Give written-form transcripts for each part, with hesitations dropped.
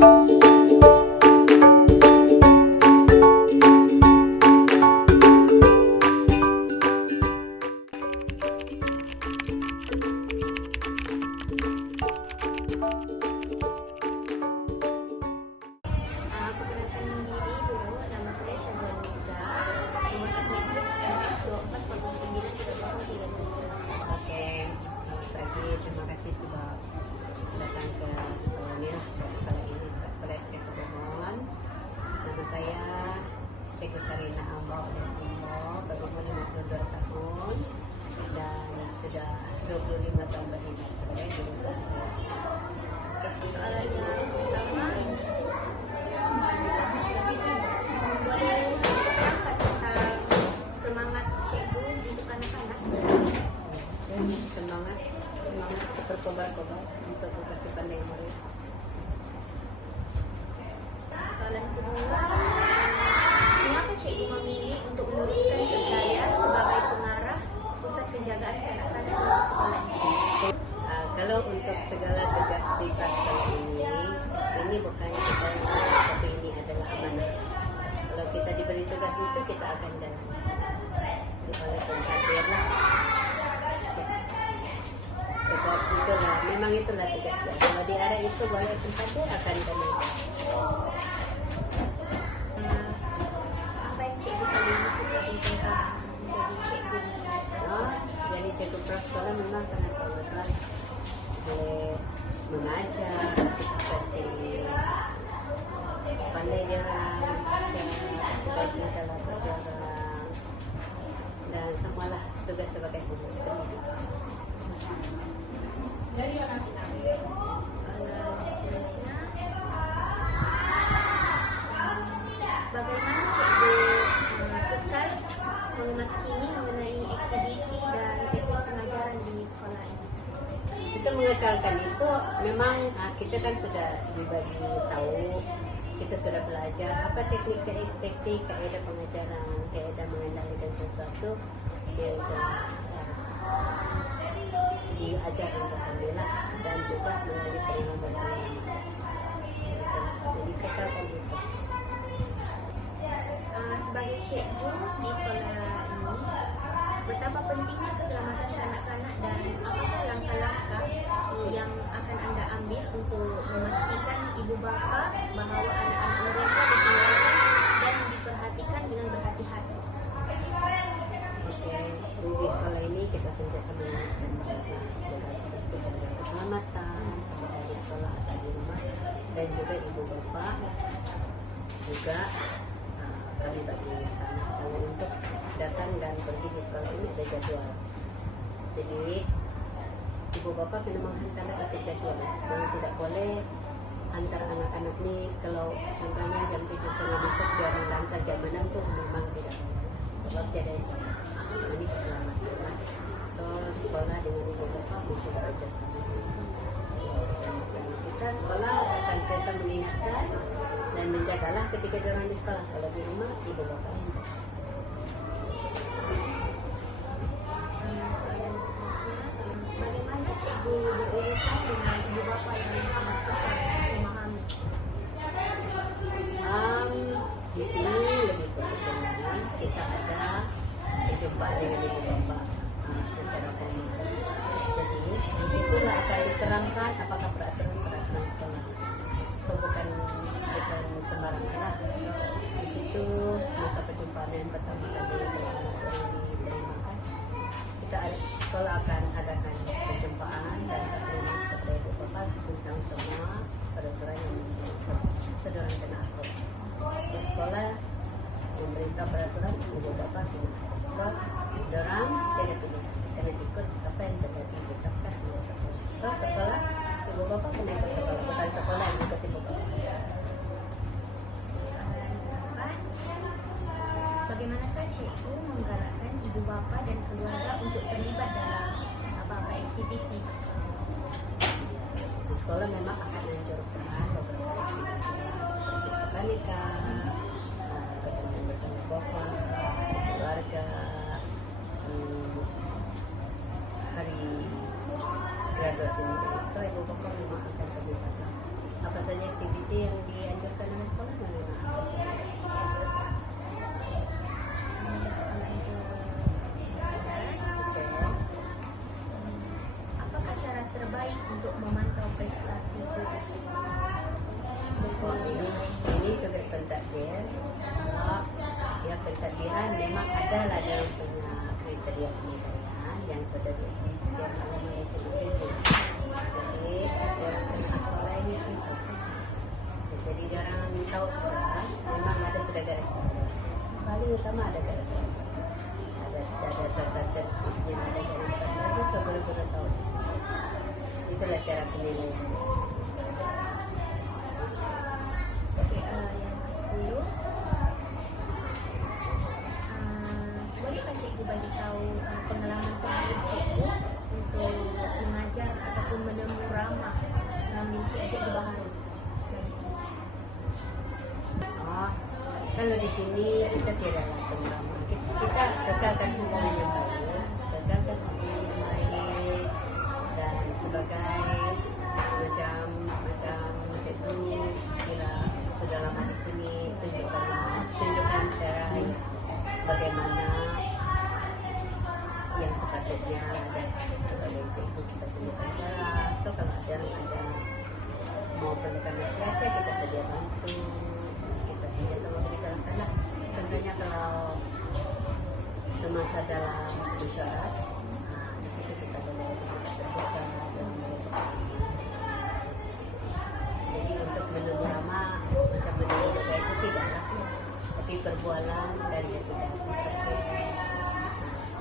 Terima kasih sudah datang ke sekolahnya, ke sekolah ini, ke sekolah SK Kebomon. Nama saya Cikgu Sarina Ambau alias Ambau, berumur 52 tahun dan sudah 25 tahun berkhidmat sebagai guru kelas. Soalannya pertama, boleh ceritakan tentang semangat cikgu untuk anak-anak? Semangat berkobar-kobar untuk kasih pandai murid. Soalan kedua, mengapa cikgu memilih untuk meneruskan kerjaya sebagai pengarah pusat penjagaan kanak-kanak di sekolah ini? Kalau untuk segala tugas di sekolah ini bukan kita tapi ini adalah amanah. Kalau kita diberi tugas itu kita akan jalan. Walaupun takdirlah. Sebab itulah, memang itulah tugasnya. Kalau di area itu walaupun takdir akan jalan. Apa yang cikgu paling suka tentang menjadi cikgu? Jadi cikgu prasekolah memang sangat bagus lah. Boleh mengajar, kasih pandai dia orang, sebaiknya dalam berjalan dan semualah tugas sebagai pendidik. Soalan seterusnya, bagaimana cikgu kekal memaskini mengenai aktiviti dan teknik pengajaran di sekolah ini? Kita mengekalkan itu memang kita kan sudah dibagi tahu, kita sudah belajar apa teknik kaidah pengajaran, kaidah mengendalikan sesuatu, dia diajar untuk pembela dan juga menjadi pengamal. Jadi kekalkan itu. Sebagai cikgu di sekolah ini, betapa pentingnya keselamatan kanak-kanak dan apakah langkah-langkah yang akan anda ambil untuk memastikan ibu bapa bahawa anak-anak mereka dikeluarkan dan diperhatikan dengan berhati-hati? Di sekolah ini kita sentiasa mengingatkan jaga keselamatan sampai di sekolah atau di rumah, dan juga ibu bapa juga kami bagi kalau untuk datang dan pergi di sekolah ini ada jadwal. Jadi ibu bapa kena menghantar ada jadwal. Dan tidak boleh antar anak-anak ni kalau contohnya jam 7.30 masuk biar lantar jam 6 tu memang tidak boleh. Sebab tiada jam. Ini keselamatan. So sekolah dengan ibu bapa mesti bekerja sama. Kita sekolah akan selalu mengingatkan dan menjagalah ketika diorang di sekolah. Kalau di rumah ibu bapa yang jaga. Soalan seterusnya, bagaimana cikgu berurusan dengan ibu bapa yang sangat sukar memahami? Di sini lebih profesional. Kita ada perjumpaan dengan ibu bapa secara formal. Jadi di situlah akan diterangkan apakah peraturan sekolah. Itu bukan sembarangan lah. Di situ masa perjumpaan yang pertama kali diterangkan, kita sekolah akan adakan perjumpaan dan pertemuan kepada ibu bapa tentang semua peraturan yang sedang kena atur. Di sekolah memerintah peraturan ibu bapa kena atur. Dorang tidak pilih, kena ikut apa yang telah ditetapkan oleh sekolah. Sekolah ibu bapa kena ikut sekolah, bukan sekolah yang ikut ibu bapa. Bagaimanakah cikgu menggalakkan ibu bapa dan keluarga untuk terlibat dalam apa-apa aktiviti? Di sekolah memang akan menganjurkan beberapa aktivitas seperti sekalika, ketemu bersama bapa, keluarga, hari graduasi nilai. So ibu bapak memang akan terlibat. Apa saja aktiviti yang dianjurkan oleh sekolah memang akan terlibat. Soalan itu Oke. apakah cara terbaik untuk memantau prestasi guru? Ini tugas pentakbir. Kalau ya pentakbiran memang adalah dalam punya kriteria penilaian yang sudah disediakan oleh manajemen. Jadi orang sekolah ini pintar. Jadi orang tahu sudah memang ada sudah garis. Paling utama ada garis. Ada tata tertibnya, ada garis. Jadi sebelum kita tahu sih. Itulah cara penilaian. Oke, yang ke-10 bolehkah cikgu bagi tahu pengalaman cikgu untuk mengajar ataupun menemu ramah mengambil cikgu baharu? Oh, kalau di sini kita tidak lakukan drama. Kita kekalkan hubungan yang baik, kekalkan hubungan yang baik, dan sebagai macam cikgu bila sudah lama di sini tunjukkan cara bagaimana yang sepatutnya ada sebagai cikgu kita tunjukkan cara. So kalau ada mau berikan nasihat ya kita sedia bantu, kita sedia sama berikan karena tentunya kalau semasa dalam isyarat di situ kita boleh terbuka dan jadi untuk menunggu lama macam menunggu juga itu tidaklah, tapi perbualan dan ya tidak seperti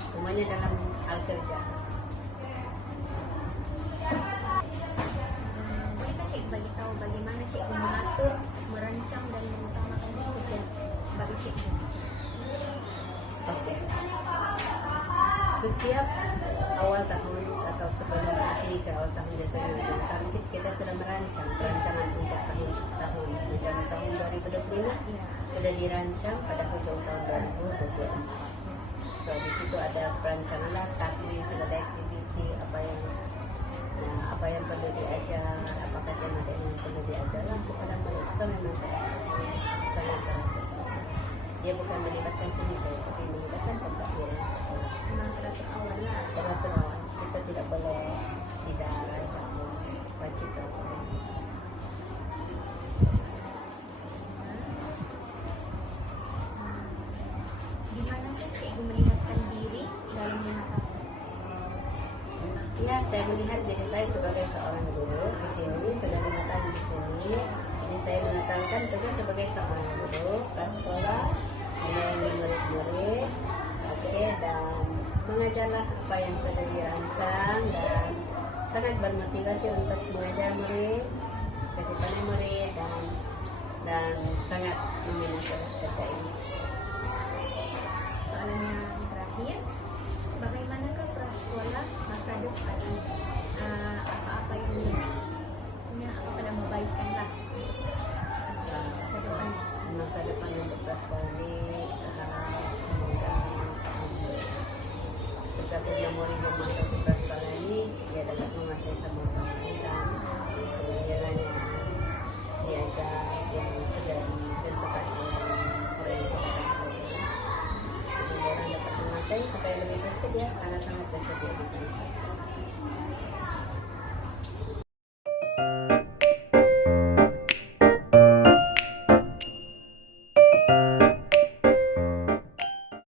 semuanya dalam hal kerja. Bolehkah cikgu bagi tahu bagaimana cikgu mengatur, merancang dan mengutamakan tugas sebagai cikgu? Oke. Setiap awal tahun atau sebelum akhir ke awal tahun biasanya menentukan kita sudah merancang perancangan untuk tahun macam tahun 2025 sudah dirancang pada hujung tahun 2024. So di situ ada perancangan lah takvim segala aktiviti apa yang perlu diajar, apakah ada yang perlu diajar lah kepada mereka. Memang sangat teratur. Dia bukan melibatkan sini saya, tapi melibatkan pembelajaran sekolah. Memang teratur awal lah. Teratur awal. Kita tidak boleh tidak rancang, wajib rancang. Di manakah cikgu melihatkan diri dalam 5 tahun? Ya, saya melihat diri saya sebagai seorang guru di sini, sudah 5 tahun di sini. Jadi saya menetapkan tugas sebagai seorang guru kelas sekolah, melayani murid-murid, dan mengajarlah apa yang sudah dirancang dan sangat bermotivasi untuk mengajar murid, kasih pandai murid dan sangat meminati kerja ini. Soalan yang terakhir, bagaimanakah prasekolah masa depan? Apa-apa yang sebenarnya apa pada membaikkan lah masa depan? Masa depan untuk prasekolah ini semoga setelah murid yang masuk ke prasekolah ini dia dapat menguasai semua pembelajaran kemudian diajar yang sudah ditentukan oleh orang yang sedang belajar. Kemudian dapat menguasai supaya lebih bersedia, sangat-sangat bersedia di